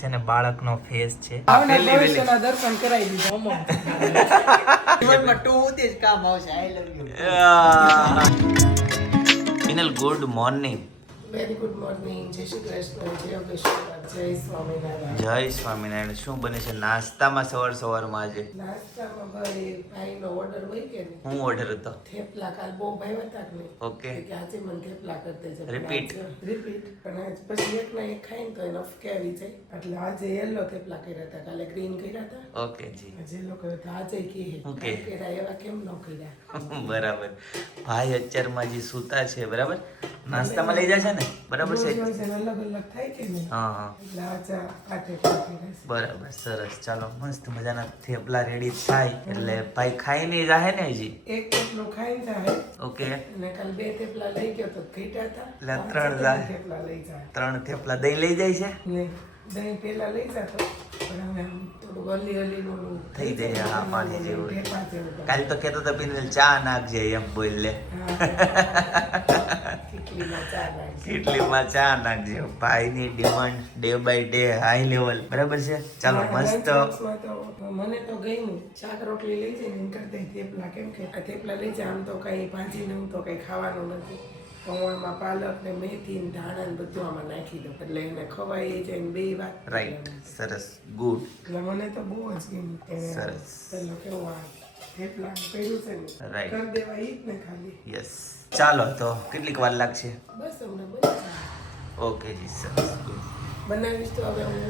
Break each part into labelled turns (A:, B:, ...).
A: છે ને બાળકનો ફેસ છે. પહેલી.
B: દર્શન કરાવી દીધા.
C: જીવનમાં ટુ તે જ કામ આવશે. I love you
A: good morning
B: very good morning જય શ્રી કૃષ્ણ. જય જય સ્વામિનારાયણ.
A: જય સ્વામિનારાયણ. શું બને છે? નાસ્તામાં સવાર સવારમાં આજે?
B: નાસ્તામાં ભાઈ ભાઈનો ઓર્ડર હોય કે નહીં?
A: હું ઓર્ડર હતો.
B: થેપલા કાલ બહુ ભાઈ હતા કે
A: ઓકે.
B: કે આજે મને થેપલા કરતે છે
A: રિપીટ
B: રિપીટ પણ આજ પછી એક ના એક ખાઈને તો એનો અફકે આવી જાય. એટલે આજે યલો થેપલા કર્યા હતા. કાલે ગ્રીન કર્યા હતા.
A: ઓકે જી.
B: આજે લોકો આજે કે
A: ઓકે.
B: કર્યા એવા કેમ ન કર્યા?
A: બરાબર. ભાઈ અત્યારમાં જે સૂતા છે બરાબર? નાસ્તામાં લઈ જાય છે ને? બરાબર છે?
B: અલગ અલગ થાય કે
A: હા બરાબર સરસ. ચાલો મસ્ત મજાના થેપલા રેડી થાય. એટલે ભાઈ ખાઈને જાહે ને હજી?
B: એક થેપલો ખાઈને જાહે.
A: ઓકે.
B: ને કાલ બે થેપલા લઈ ગયો તો ફીટા હતા.
A: એટલે ત્રણ જાય.
B: થેપલા લઈ જાય
A: ત્રણ થેપલા દહીં લઈ જાય છે?
B: ને દહીં પેલા લઈ જતો. પણ હવે આમ થોડું ગલી ગલી ઓલું
A: થઈ જાય, હા, પાણી જેવું. કાલ તો કેતો તો પિનલ ચા નાખજે એમ બોલ લે.
B: ખીચડીમાં ચા
A: નાખજે ભાઈની demand day by day high level બરાબર છે? ચાલો મસ્ત.
B: મને તો ગયું શાક રોટલી લઈ જઈને એમ કરતા થેપલા. કેમ કે આ થેપલા લઈ જાય આમ તો કઈ ભાજી હું તો કઈ ખાવાનું નથી. તો પાલક ને મેથી ને ધાણા ને બધું આમાં નાખી દઉં. એટલે એને ખવાઈ જાય ને બે વાત.
A: રાઈટ સરસ. ગુડ
B: એટલે મને તો બહુ જ ગમ્યું.
A: સરસ.
B: ચાલો કેવું આ?
A: યસ ચાલો તો કેટલીક વાર લાગશે?
B: બસ
A: ઓકે જી સર
B: બનાવીશ તો હવે હું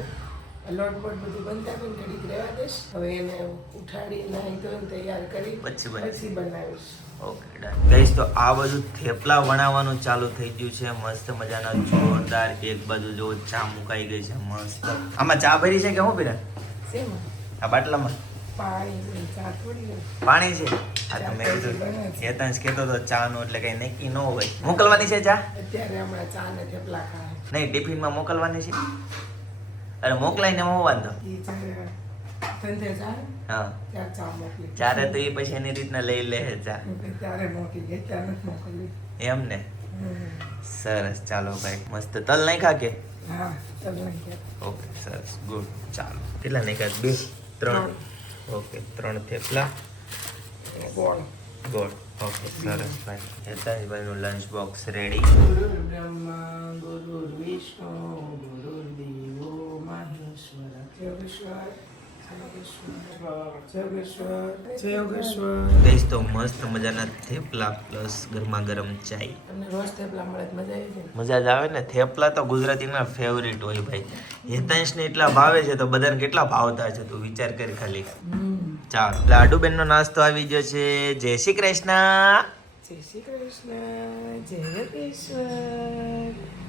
B: લોટ બોટ બધું બનતા પણ ઘડીક રહેવા દઈશ. હવે એને ઉઠાડી નાહી ધોઈને તૈયાર કરી
A: પછી.
B: પછી બનાવીશ.
A: ઓકે ડન ગઈશ તો આ બધું થેપલા વણાવવાનું ચાલુ થઈ ગયું છે. મસ્ત મજાના જોરદાર એક બાજુ જો ચા મુકાઈ ગઈ છે મસ્ત. આમાં ચા ભરી છે કે હું પીરા આ બાટલામાં?
B: પાણી
A: છે? આ તો એવું હેતાંશ કહેતો તો ચા નું એટલે કઈ નક્કી ન હોય. મોકલવાની છે ચા?
B: અત્યારે હમણાં ચા ને થેપલા ખાય.
A: નહીં ટિફિનમાં મોકલવાની છે? અરે મોકલાઈને હું વાંધો? ચારે તો એ પછી એની રીતના લઈ લે છે ચા એમ ને? સરસ ચાલો ભાઈ. મસ્ત. તલ નાખ્યા કે? ઓકે સરસ. ગુડ. ચાલો. કેટલા નાખ્યા? બે ત્રણ. ઓકે ત્રણ થેપલા.
B: ગોળ.
A: ગોળ. ઓકે સરસ ભાઈ. હેતાંશભાઈનું લંચ બોક્સ રેડી
B: ગુરુ બ્રહ્મા ગુરુ વિષ્ણુ ગુરુ દેવો મહેશ્વર.
A: ગઈશ તો મસ્ત મજાના થેપલા પ્લસ ગરમા ગરમ ચાય.
B: રોજ થેપલા મળે મજા આવી જાય
A: મજા જ આવે ને. થેપલા તો ગુજરાતીના ફેવરિટ હોય ભાઈ. હેતાંશને એટલા ભાવે છે તો બધાને કેટલા ભાવતા છે તું વિચાર કરી ખાલી. ચાલો લાડુબેનનો નાસ્તો આવી ગયો છે. જય શ્રી કૃષ્ણ.
B: જય શ્રી કૃષ્ણ જય જો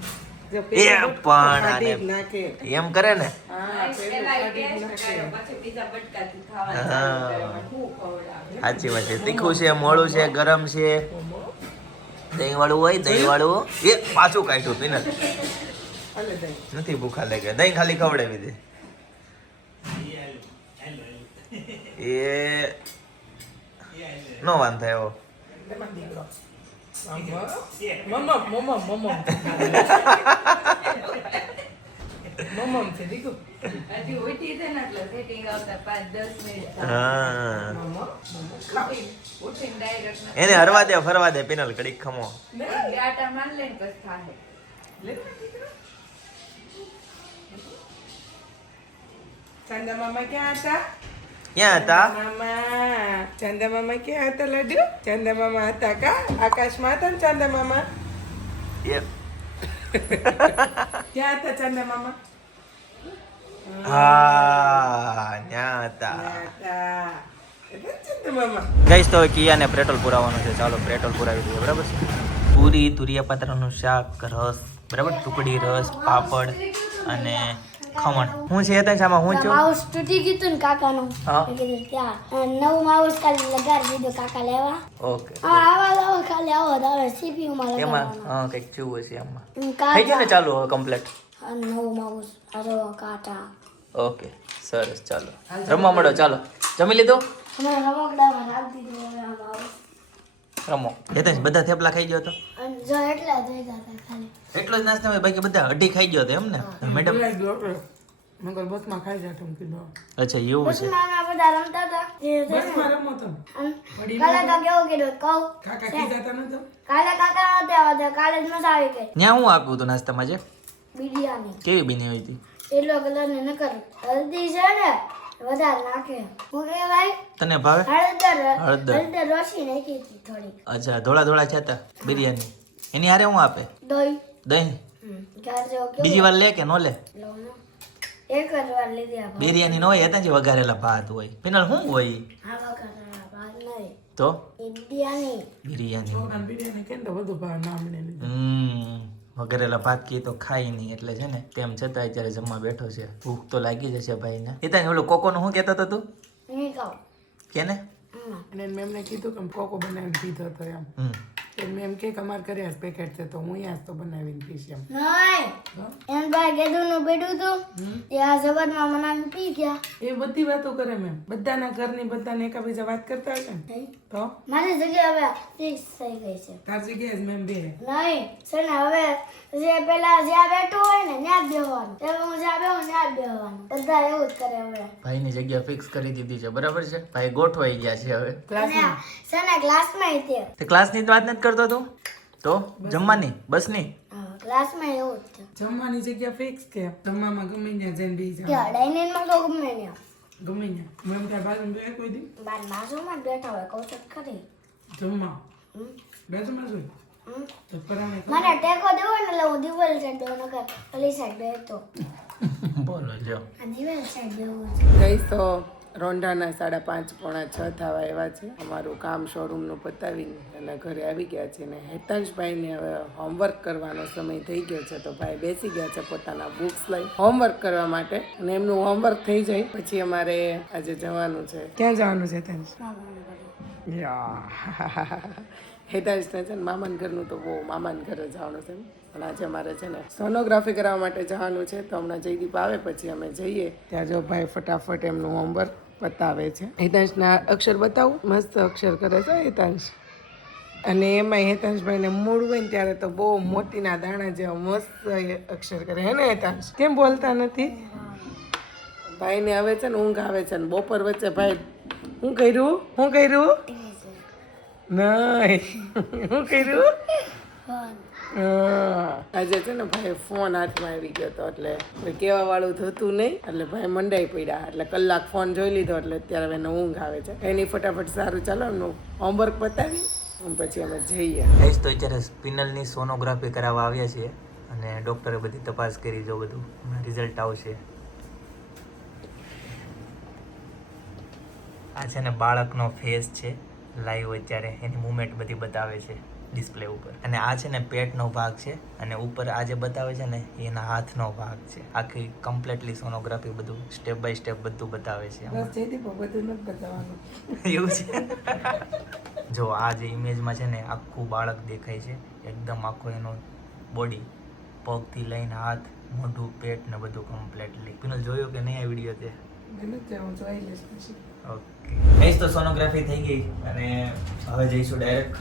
A: એ પણ એમ કરે ને? સાચી વાત છે. તીખું છે મોળું છે ગરમ છે. દહીં વાળું હોય દહીં? વાળું એ પાછું કાઢ્યું
B: દઈ
A: નથી ભૂખા લાગે. દહીં ખાલી ખવડાવી દે. એ નો વાંધો એવો
B: મમ્મા મમ્મા મમ્મા મમ્મા છે દીકરો
D: હજી ઉઠી છે ને એટલે સેટિંગ આવતા પાંચ દસ મિનિટ થાય.
A: હા
D: ઉઠીને- ઉઠીને
A: એને હરવા દે ફરવા દે પીનલ કડી ખમો.
D: માર લે.
B: ચંદા મામા ક્યાં હતા?
A: ક્યાં હતા?
B: મામા. ચંદા મામા ક્યાં હતા લડ્ડુ ચંદા મામા હતા કા? આકાશમાં હતા ને ચંદા મામા? ક્યાં હતા મામા? ચંદા મામા.
A: ગઈશ તો કિયાને પેટ્રોલ પુરાવાનું છે? ચાલો પેટ્રોલ પુરાવી દઈએ બરાબર છે? પૂરી તુરિયા પાત્રનું શાક રસ બરાબર? ટુકડી રસ પાપડ અને ખમણ. હું છે ત્યાં આમાં હું છું?
E: માઉસ તૂટી ગયું હતું ને કાકાનું. ત્યાં નવું માઉસ કાલે લગાડી દીધું કાકા લેવા.
A: ઓકે.
E: હા આવા લાવો ખાલી આવો તારે સીપીયુ માં માં
A: એમાં હા કંઈક ચૂવું છે એમાં. થઈ ગયું ને ચાલુ હવે કમ્પ્લીટ
E: નવું માઉસ આરો કાટા
A: ઓકે સરસ ચાલો. રમવા મળો ચાલો. જમી લીધું?
E: રમકડામાં રાખી દીધું
A: રમો. હેતેશ બધા થેપલા ખાઈ ગયો હતો
E: એટલા જ રહ્યા હતા ખાલી.
A: એટલો જ નાસ્તો હોય બાકી બધા અઢી ખાઈ ગયો હતો એમ ને? મેડમ?
B: મેં કહ્યું બસમાં ખાઈ જાતો એમ કીધું
A: અચ્છા એવું છે
E: બસમાં અમે બધા રમતા હતા? એ છે.
B: રમો તમે.
E: કાલે કાકા કેવું કીધું? કહું.
B: કાકા ખીજાતા નતો?
E: કાલે કાકા નહોતા આવતા કાલે જ મજા આવી ગઈ.
A: ત્યાં હું આપ્યું તો નાસ્તામાં જે?
E: બિરયાની.
A: કેવી બની હોય હતી
E: એટલો કલર ને ન હલ્દી છે ને વધારે નાખે હું કે
A: તને ભાવે?
E: હળદર
A: હળદર.
E: હળદર રોશી નાખી હતી થોડી
A: અચ્છા ધોળા ધોળા છે તા બિરયાની. એની હારે હું આપે?
E: દહીં.
A: દહીં? બીજી વાર લે કે નો લે?
E: એક જ વાર લીધી
A: બિરયાની ન હોય ત્યાં વઘારેલા ભાત હોય. પેનલ શું હોય? તો? બિરયાની.
B: બિરયાની બિરયાની કેમ તો બધું ભાવ નામ
A: હમ. વઘારેલા ભાત કી તો ખાઈ નહીં એટલે છે ને તેમ છતાં અત્યારે જમવા બેઠો છે. ભૂખ તો લાગી જશે ભાઈને. એ ત્યાં ઓલું કોકોનું શું કહેતો હતો તું?
E: કેને? ખાવ
A: કે ને
B: અને મેમને કીધું કે કોકો બનાવીને પીધો હતો એમ.
A: હમ
B: એમ મેમ કે અમારે ઘરે જ પેકેટ છે તો હું અહીંયા જ તો બનાવીને પીશ એમ.
E: નહીં એમ ભાઈ ગેદું નું પીડું હતું. ત્યાં સવારમાં મનાવીને પી ગયા.
B: એ બધી વાતો કરે મેમ બધાના ઘરની બધાને એકાબીજા વાત કરતા હશે ને. તો?
E: મારી જગ્યા હવે ફિક્સ થઈ ગઈ છે.
B: તાર જગ્યાએ જ મેમ બે.
E: નહીં છે ને હવે જે પેલા જ્યાં બેઠું હોય ને ત્યાં જ બેહવાનું. ત્યારે હું જ્યાં બેહું ત્યાં જ બેહવાનું. બધા એવું જ કરે હવે.
A: ભાઈની જગ્યા ફિક્સ કરી દીધી છે બરાબર છે? ભાઈ ગોઠવાઈ ગયા છે હવે.
E: આ છે ને ક્લાસમાં તે
A: ક્લાસ ક્લાસની વાત નથી કરતો તું તો? જમવાની?
E: ક્લાસમાં એવું જ
B: જમવાની જગ્યા ફિક્સ કે જમવામાં ગમે ત્યાં જઈને બી જાવ
E: ડાઇનિંગમાં તો ગમે ત્યાં.
B: ગમે ત્યાં. મેમ ત્યાં બાજુ બે કોઈ દી?
E: બાર બાજુમાં જ બેઠા હોય કહું છું ખરી.
B: જમવા?
E: બે
B: બાજુમાં પરાણે
E: મને ટેકો દેવો ને એટલે હું દિવાલ સાઈડ બેહું નકર પેલી સાઈડ બેહતો.
A: બોલો જો
E: દિવાલ સાઈડ બેહું
B: ગઈ તો રોંઢાના સાડા પાંચ પોણા છ થવા એવા છે. અમારું કામ શોરૂમનું પતાવીને અને ઘરે આવી ગયા છે ને હેતાંશભાઈને હવે હોમવર્ક કરવાનો સમય થઈ ગયો છે તો ભાઈ બેસી ગયા છે પોતાના બુક્સ લઈ. હોમવર્ક કરવા માટે અને એમનું હોમવર્ક થઈ જાય. પછી અમારે આજે જવાનું છે. ક્યાં જવાનું છે હેતાંશ? હેતાંશને છે ને મામાન ઘરનું તો બહુ મામાન ઘરે જવાનું છે પણ આજે અમારે છે ને સોનોગ્રાફી કરાવવા માટે જવાનું છે તો હમણાં જયદીપ આવે પછી અમે જઈએ. ત્યાં જો ભાઈ ફટાફટ એમનું હોમવર્ક બતાવે છે. હેતાંશના અક્ષર બતાવું. મસ્ત અક્ષર કરે છે હેતાંશ. અને એમાં હેતાંશભાઈને મૂળ હોય ને ત્યારે તો બહુ મોતીના દાણા જેવા મસ્ત અક્ષર કરે. હે ને હેતાંશ? કેમ બોલતા નથી? ભાઈને હવે છે ને ઊંઘ આવે છે ને બપોર વચ્ચે ભાઈ શું કર્યું? શું કર્યું? નહીં. શું કર્યું? હા. આજે છે ને ભાઈ ફોન હાથમાં આવી ગયો હતો એટલે કેવા વાળું થતું નહીં. એટલે ભાઈ મંડાઈ પડ્યા. એટલે કલાક ફોન જોઈ લીધો, એટલે અત્યારે હવે ઊંઘ આવે છે. એની ફટાફટ સારું ચાલો હોમવર્ક પતાવી પછી અમે જઈએ.
A: તો અત્યારે સ્પિનલની સોનોગ્રાફી કરાવવા આવ્યા છીએ અને ડૉક્ટરે બધી તપાસ કરી, જો બધું. રિઝલ્ટ આવશે. આ છે ને બાળકનો ફેસ છે લાઈવ અત્યારે. એની મુમેન્ટ બધી બતાવે છે. ડિસ્પ્લે ઉપર. અને આ છે ને પેટનો ભાગ છે અને ઉપર આ જે બતાવે છે ને એના હાથનો ભાગ છે. આખી કમ્પ્લીટલી સોનોગ્રાફી બધું સ્ટેપ બાય સ્ટેપ બધું બતાવે છે એવું છે? જો આ જે ઇમેજમાં છે ને આખું બાળક દેખાય છે. એકદમ આખો એનો બોડી પગથી લઈને હાથ મોઢું પેટ ને બધું કમ્પ્લીટલી પિનલ જોયું કે નહીં આ વીડિયો તે? ઓકે તો સોનોગ્રાફી થઈ ગઈ અને હવે જઈશું ડાયરેક્ટ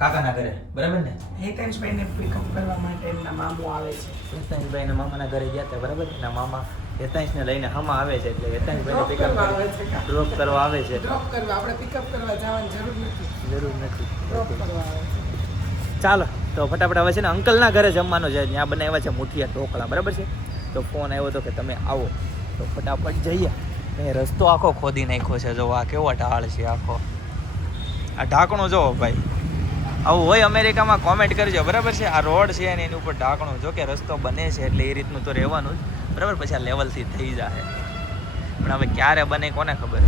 A: કાકાના ઘરે બરાબર ને?
B: હેતાંશભાઈને પિકઅપ કરવા માટે એમના મામો આવે છે.
A: હેતાંશભાઈના મામાના ઘરે ગયા હતા બરાબર? એના મામા હેતાંશને લઈને હમા આવે છે એટલે હેતાંશભાઈને
B: કરવા આવે છે.
A: ડ્રોપ કરવા આવે છે.
B: ડ્રોપ કરવા આપણે પિકઅપ કરવા જવાની જરૂર નથી.
A: જરૂર નથી.
B: ડ્રોપ કરવા આવે છે.
A: ચાલો તો ફટાફટ હવે છે ને અંકલના ઘરે જમવાનું છે. ત્યાં બનાવ્યા છે મુઠિયા ઢોકળા બરાબર છે? તો ફોન આવ્યો હતો કે તમે આવો. તો ફટાફટ જઈએ. એ રસ્તો આખો ખોદી નાખ્યો છે જો આ કેવો ઢાળ છે આખો. આ ઢાંકણો જોવો ભાઈ. આવું હોય અમેરિકામાં કોમેન્ટ કરજો. બરાબર છે? આ રોડ છે અને એની ઉપર ઢાંકણું. જો કે રસ્તો બને છે એટલે એ રીતનું તો રહેવાનું જ. બરાબર? પછી આ લેવલથી થઈ જાય પણ હવે ક્યારે બને કોને ખબર?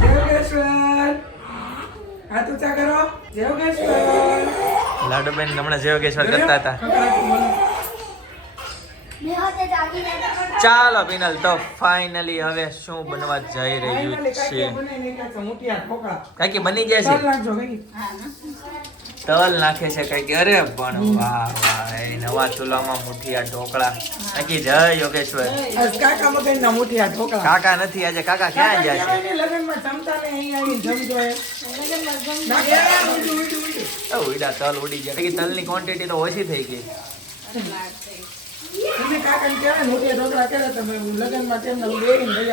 A: લાડુબેન હમણાં જેવગેશ્વર કરતા હતા. ચાલો પિનલ તો ફાઇનલી હવે શું બનવા જઈ રહ્યું છે. કાકી બની ગયા છે. તલ નાખે છે કાકી અરે પણ વાહ વાહ એ નવા ચૂલામાં મુઠિયા ઢોકળા. બાકી જય યોગેશ્વર.
B: કાકા મગજના મુઠિયા ઢોકળા.
A: કાકા નથી આજે કાકા ક્યાં જાય છે?
B: લગનમાં જમતા ને અહીં જમજો
A: ઉડા તલ ઉડી ગયા. કાકી તલની ક્વોન્ટિટી તો ઓછી થઈ ગઈ.
B: કાકાને કહેવાય ને કે ઢોકળા કરે તમે. લગનમાં તેમને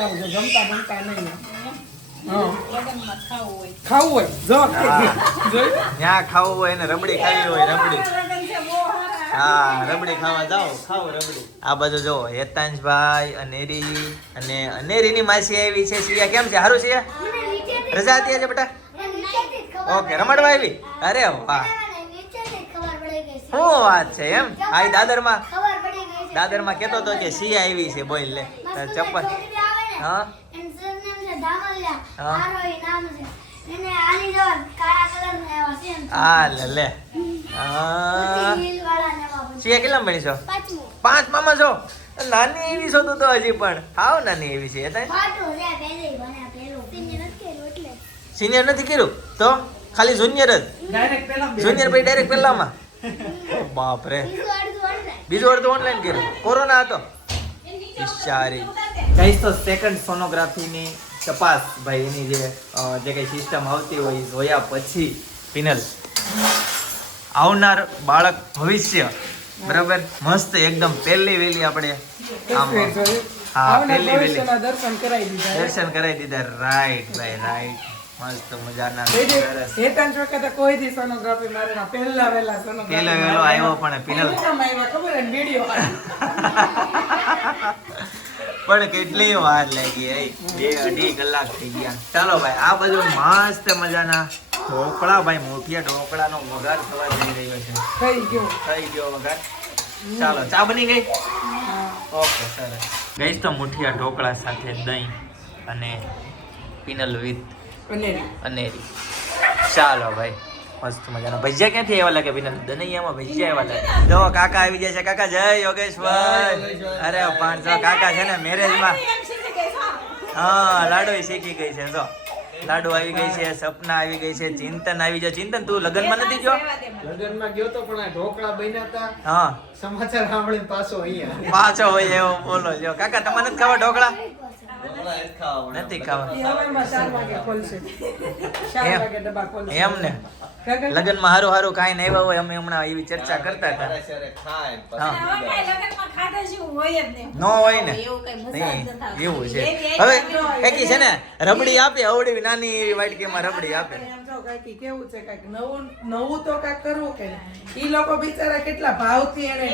B: આવજો જમતા બમતા નહીં. ખાવું હોય. જો.
A: ત્યાં ખાવું હોય ને રબડી ખાવી હોય રબડી. હા રબડી ખાવા જાઓ ખાઓ રબડી. આ બધું જો હેતાંશભાઈ અનેરી અને અનેરીની માસી આવી છે. સિયા કેમ છે? સારું છે રજા હતી આજે બેટા? ઓકે રમાડવા આવી? અરે વાહ. શું વાત છે એમ? આ દાદરમાં
E: ખબર પડી ગઈ
A: દાદરમાં કહેતો તો કે સિયા આવી છે બોલ લે. ચપ્પલ. હા? હા. લે લે. સિયા કેટલા ભણી છો પાંચ મામા છો? નાની એવી છો તું તો હજી પણ. હાવ નાની એવી છે
E: સિનિયર નથી કર્યું એટલે.
A: સિનિયર નથી કર્યું? તો? ખાલી જુનિયર જ? જુનિયર પછી ડાયરેક્ટ પહેલામાં બાપ રે
E: બીજું અડધું.
A: ઓનલાઈન કર્યું. કોરોના હતો. સારી કહીશ તો સેકન્ડ સોનોગ્રાફીની તપાસ ભાઈ એની જે જે કઈ સિસ્ટમ આવતી હોય એ જોયા પછી પિનલ આવનાર બાળક ભવિષ્ય. બરાબર? મસ્ત એકદમ પહેલી વેલી આપણે આમ હા પહેલી વેલી.
B: દર્શન કરાવી દીધા.
A: દર્શન કરાવી દીધા. રાઈટ ભાઈ રાઈટ મસ્ત મજાના.
B: જે
A: સરસ.
B: કોઈ દી સોનોગ્રાફી મારે પહેલા વેલા સોનોગ્રાફી
A: પહેલો વેલો આવ્યો પણ પિનલ
B: ખબર વિડિયો
A: પણ કેટલી વાર લાગી બે અઢી કલાક થઈ ગયા. ચાલો ભાઈ આ બધું મસ્ત મજાના ઢોકળા. ભાઈ મોટિયા ઢોકળાનો વઘાર થવા જઈ રહ્યો છે.
B: થઈ ગયો.
A: થઈ ગયો વઘાર. ચાલો ચા બની ગઈ? ઓકે સરસ. ગઈશ તો મુઠિયા ઢોકળા સાથે દહીં અને પિનલ વિથ
B: અનેરી
A: અનેરી ચાલો ભાઈ. મસ્ત મજાના. ભજીયા ક્યાંથી આવ્યા લાગે અભિનંદન દનૈયામાં ભજીયા આવ્યા લાગે. જો કાકા આવી ગયા છે. કાકા જય યોગેશ્વર. અરે પાંચસો કાકા છે ને મેરેજમાં. હા લાડુ શીખી ગઈ છે જો. લાડુ આવી ગઈ છે સપના આવી ગઈ છે ચિંતન આવી ગયો. ચિંતન તું લગ્નમાં નથી ગયો?
C: લગ્નમાં ગયો તો પણ આ ઢોકળા બન્યા હતા
A: હા.
C: સમાચાર સાંભળીને પાછો અહીંયા.
A: પાછો હોય એવો બોલો જો. કાકા તમને નથી ખાવા ઢોકળા? નથી ખાવા
B: એ હવારમાં ચાર વાગે ખોલશે ચાર
A: એમ? ને
B: કાકા,
A: લગ્નમાં હારું હારું કાંઈ નહીં હોય અમે હમણાં એવી ચર્ચા કરતા હતા
C: ને
A: હોય ને એવું છે હવે કાકી છે ને રબડી આપે અવડી નાની એવી વાટકીમાં રબડી આપે
B: એમ જો કાંઈક કેવું છે કાંઈક નવું નવું તો કાંઈક કરવું કે ઈ લોકો બિચારા કેટલા ભાવથી એને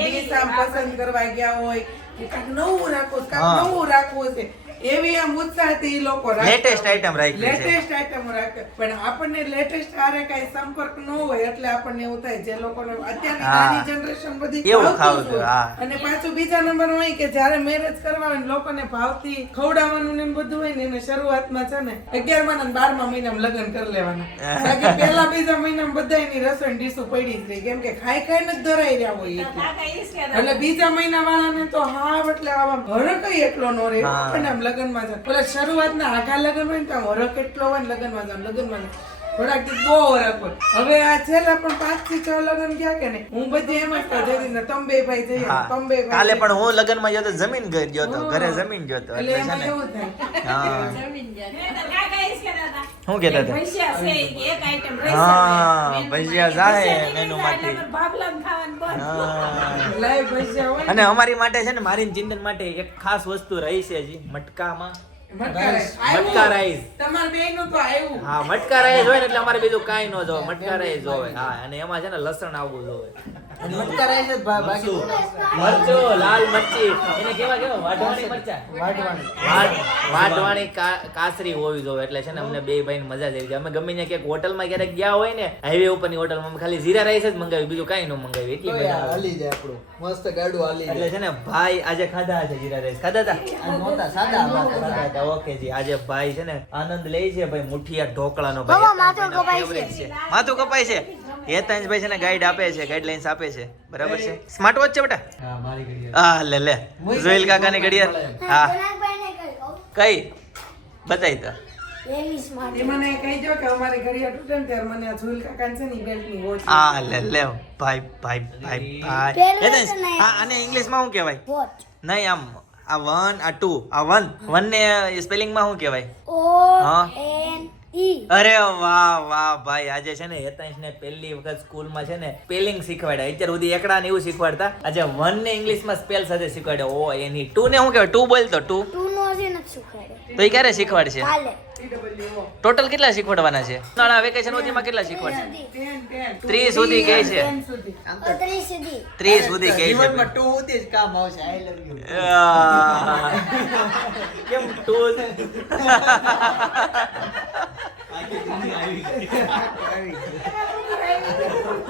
B: પસંદ કરવા ગયા હોય કે કાંઈક નવું રાખવું કંઈક નવું રાખવું છે એવી આમ ઉત્સાહથી ઈ લોકો
A: લેટેસ્ટ આઈટમ રાખી
B: લેટેસ્ટ આઈટમ રાખે પણ આપણને લેટેસ્ટ આરે કઈ સંપર્ક ન હોય એટલે આપણને એવું થાય જે લોકોને અત્યારની નાની જનરેશન બધી
A: એવું ખાવું હા.
B: અને પાછું બીજા નંબર હોય કે જ્યારે મેરેજ કરવા હોય ને લોકોને ભાવથી ખવડાવવાનું ને બધું હોય ને એને શરૂઆતમાં છે ને અગિયારમા ને બારમા મહિનામાં લગ્ન કરી લેવાના. બાકી પહેલા બીજા મહિનામાં બધાની રસોઈ ડીશો પડી જ રહી. કેમ કે ખાઈ ખાઈને જ ધરાઈ રહ્યા હોય એટલે. એટલે બીજા મહિના વાળાને તો હા એટલે આવા ભરકઈ એટલો નો રહે. પણ આમ લગ્નમાં જાય પેલા શરૂઆતના આખા લગ્ન હોય ને તો હરક એટલો હોય ને લગ્નમાં જાય લગ્નમાં જાય. થોડાક દી બહુ હરક પણ હવે આ છેલ્લા પણ પાંચથી છ લગ્ન ગયા કે નહીં? હું બધી એમ જ કહું જતી ને તમે ભાઈ જઈએ ભાઈ
A: કાલે પણ હું લગ્નમાં ગયો તો જમીન ઘર ગયો તો ઘરે જમીન ગયો તો
B: એટલે એમાં
A: ને.
B: એવું થાય.
A: હા. હું કહેતા હતા? હા ભજીયા જાય મેનુ માંથી હા.
B: લાઈવ પૈસા હોય
A: અને અમારી માટે છે ને મારી ચિંતન માટે એક ખાસ વસ્તુ રહી છે હજી મટકામાં.
B: મટકા રાઈસ.
A: મટકા રાઈસ.
B: તમારા તો આવ્યું
A: હા મટકા રાઈસ હોય ને એટલે અમારે બીજું કાંઈ ન જોવે. મટકા રાઈસ જોવે. હા અને એમાં છે ને લસણ આવવું જોવે.
C: મટકા રાઈસ બાકી
A: મરચું. લાલ મરચી. એને કેવા કેવા? વાઢવાણી મરચા.
C: વાટવાની
A: વાટ- કાસરી હોવી જોવે. એટલે છે ને અમને બે ભાઈ મજા આવી જાય. અમે ગમે ત્યાં ક્યાંક હોટલમાં ક્યારેક ગયા હોય ને હાઈવે ઉપરની હોટલમાં અમે ખાલી જીરા રાઈસ જ મંગાવી બીજું કઈ ન મંગાવી. એટલી મજા
C: હાલી જાય આપણું. મસ્ત ગાડું હાલી
A: એટલે છે ને ભાઈ આજે ખાધા છે જીરા રાઈસ ખાધા હતા?
C: સાદા
A: હતા, ઓકે જી આજે ભાઈ છે ને આનંદ લે છે ભાઈ મુઠિયા ઢોકળાનો ભાઈ.
E: માથું કપાય છે.
A: માથું કપાય છે. હેતાંશ ભાઈ છે ને ગાઈડ આપે છે ગાઈડલાઇન્સ આપે છે. બરાબર છે? સ્માર્ટ વોચ છે બેટા?
C: હા
A: લે લે. જોઈલ કાકાની ઘડિયાળ. હા. કઈ બતાવી તો.
E: લેવી smart.
B: એ મને કહીજો કે અમારે ઘડિયાળ તૂટે ને ત્યારે મને આ ઝુલ કાકાને છે ને ઈ બેલ્ટની વોચ
A: આ લે લે. ભાઈ ભાઈ ભાઈ ભાઈ. આને ઇંગ્લિશમાં શું કહેવાય? નહીં આમ આ વન આ ટુ આ વન વન ને સ્પેલિંગમાં શું કહેવાય? હા. અરે વાહ વાહ ભાઈ. આજે છે ને હેતાંશ ને પહેલી વખત સ્કૂલમાં છે ને સ્પેલિંગ શીખવાડ્યા. અત્યાર સુધી એકડા ને એવું શીખવાડતા. આજે વન ને ઇંગ્લિશમાં સ્પેલ સાથે શીખવાડ્યા. ઓ એની ટુ ને શું કહેવાય? ટુ બોલતો ટુ
E: ટુ નો હજી નથી શીખવાડ્યો.
A: તો એ ક્યારે શીખવાડશે?
E: કાલે.
A: ટોટલ કેટલા શીખવાડવાના છે? ઉનાળા વેકેશન સુધીમાં કેટલા શીખવાડશે ત્રીસ સુધી કહે છે.
E: ત્રીસ સુધી.
A: ત્રીસ સુધી કહે છે.
C: જીવનમાં ટુ સુધી જ કામ આવશે. આઈ લવ યુ
A: કેમ ટુ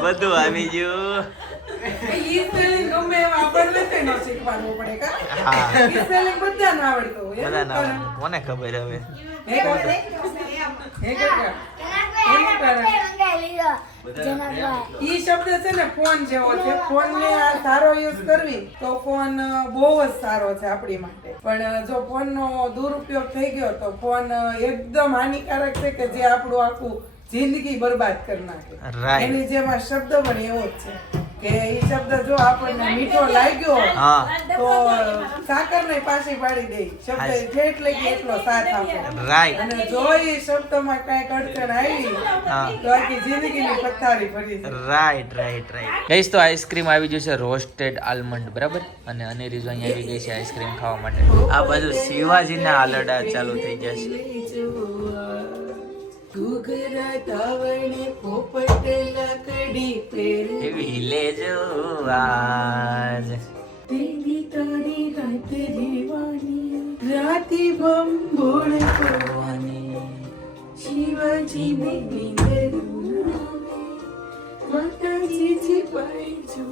A: બધું આવી ગયું.
B: ઈ સ્પેલિંગ ગમે એવા આપણને તે ન શીખવાનું પડે કા
A: હા.
B: ઈ સ્પેલિંગ બધાને આવડતું હોય
A: બધા
B: એનું
A: ના
B: કારણ.
A: કોને ખબર હવે?
B: ઈ શબ્દ છે ને ફોન જેવો છે. ફોન ને આ સારો યુઝ કરવી તો ફોન બહુ જ સારો છે આપણી માટે. પણ જો ફોન નો દુરુપયોગ થઈ ગયો તો ફોન એકદમ હાનિકારક છે કે જે આપણું આખું જિંદગી બરબાદ કરી નાખે. એની જેમાં શબ્દ પણ એવો જ છે. કે એ શબ્દ જો આપણને મીઠો લાગ્યો તો સાકર ને પાછી પાડી દે. શબ્દ ઠેઠ લઈ એટલો સાથ આપે.
A: રાઈટ
B: અને જો એ શબ્દમાં કાંઈક અડચણ આવી તો આખી જિંદગીની પથારી ફરી
A: રાઈટ રાઈટ રાઈટ ગઈશ તો આઈસ્ક્રીમ આવી ગયું છે રોસ્ટેડ આલમંડ બરાબર? અને અનેરીઝો અહીંયા આવી ગઈ છે આઈસ્ક્રીમ ખાવા માટે. આ બધું શિવાજીના આલડા ચાલુ થઈ જશે
B: ઘૂઘરા તાવણે પોપટ લાકડી
A: પેર લેજો આજ.
B: તેની તારી રાત જીવાની રાતે બંબોળ કરવાની. શિવાજીને માતાજી છીપાઈ જો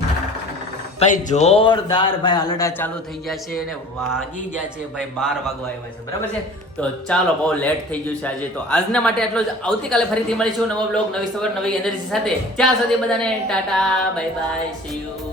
A: ભાઈ, જોરદાર ભાઈ હલડા ચાલુ થઈ ગયા છે અને વાગી ગયા છે ભાઈ, બાર વાગવા આવ્યા છે. બરાબર છે? તો ચાલો, બહુ લેટ થઈ ગયું છે આજે. તો આજના માટે એટલો જ. આવતીકાલે ફરીથી મળીશું નવો બ્લોગ નવી સવાર નવી એનર્જી સાથે. ત્યાં સુધી બધાને tata bye bye see you